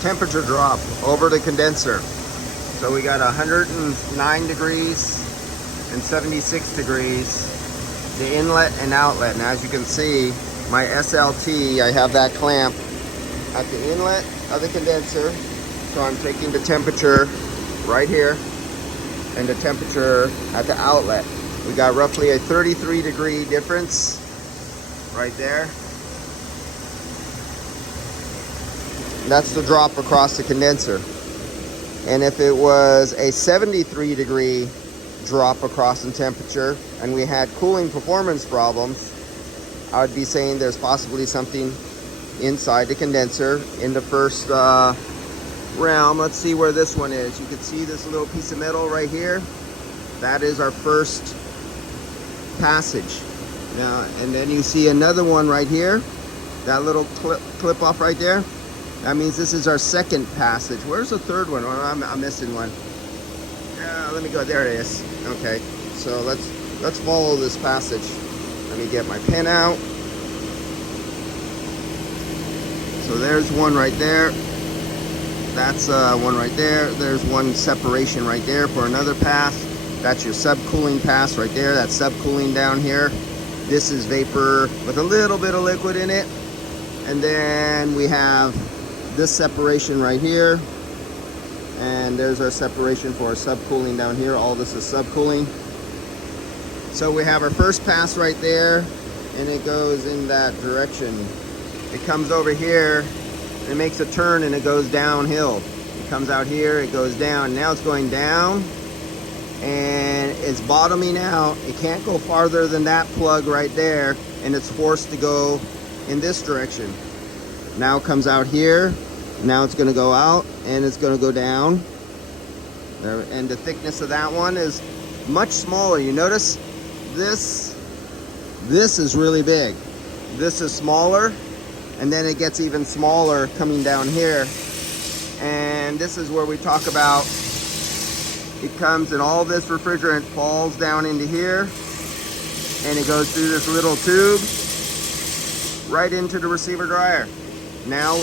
temperature drop over the condenser. So we got 109 degrees and 76 degrees, the inlet and outlet. And as you can see, my SLT, I have that clamp at the inlet of the condenser. So I'm taking the temperature right here and the temperature at the outlet. We got roughly a 33 degree difference right there. That's the drop across the condenser. And if it was a 73 degree drop across in temperature and we had cooling performance problems, I would be saying there's possibly something inside the condenser in the first realm. Let's see where this one is. You can see this little piece of metal right here. That is our first passage. Now, and then you see another one right here. That little clip off right there. That means this is our second passage. Where's the third one? Oh, I'm missing one. Let me go. There it is. Okay. So let's follow this passage. Let me get my pen out. So there's one right there. That's one right there. There's one separation right there for another pass. That's your subcooling pass right there. That's subcooling down here. This is vapor with a little bit of liquid in it. And then we have this separation right here. And there's our separation for our subcooling down here. All this is subcooling. So we have our first pass right there, and it goes in that direction. It comes over here, it makes a turn, and it goes downhill. It comes out here, it goes down. Now it's going down, and it's bottoming out. It can't go farther than that plug right there, and it's forced to go in this direction. Now it comes out here. Now it's going to go out, and it's going to go down. There, and the thickness of that one is much smaller. You notice this is really big. This is smaller, and then it gets even smaller coming down here. And this is where we talk about it comes and all this refrigerant falls down into here, and it goes through this little tube right into the receiver dryer. Now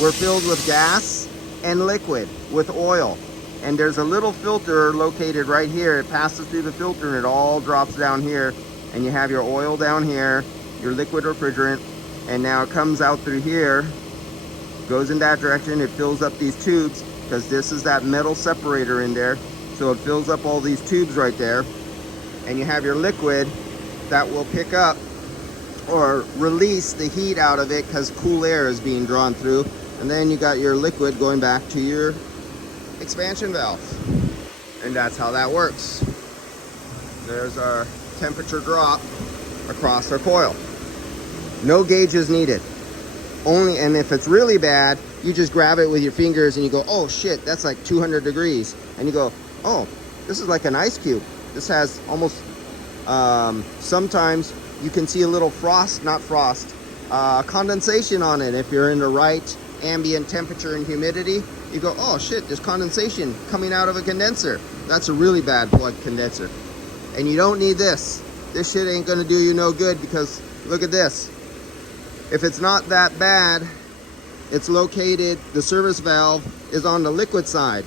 we're filled with gas and liquid with oil, and there's a little filter located right here. It passes through the filter and it all drops down here, and you have your oil down here, your liquid refrigerant, and now it comes out through here, goes in that direction. It fills up these tubes because this is that metal separator in there, so it fills up all these tubes right there, and you have your liquid that will pick up or release the heat out of it because cool air is being drawn through. And then you got your liquid going back to your expansion valve. And that's how that works. There's our temperature drop across our coil. No gauges needed. Only, and if it's really bad, you just grab it with your fingers and you go, oh shit, that's like 200 degrees. And you go, oh, this is like an ice cube. This has almost, sometimes you can see a little condensation on it. If you're in the right ambient temperature and humidity, you go, oh shit, there's condensation coming out of a condenser. That's a really bad plug condenser. And you don't need this. This shit ain't gonna do you no good, because look at this. If it's not that bad, it's located, the service valve is on the liquid side,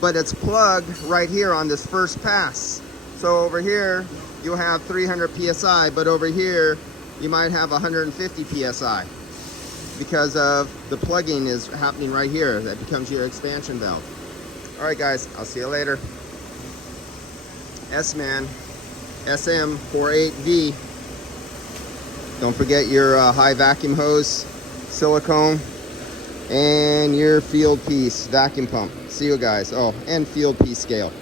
but it's plugged right here on this first pass. So over here, you'll have 300 PSI, but over here, you might have 150 PSI because of the plugging is happening right here. That becomes your expansion valve. All right, guys, I'll see you later. S-Man, SM48V. Don't forget your high vacuum hose, silicone, and your field piece vacuum pump. See you guys. Oh, and field piece scale.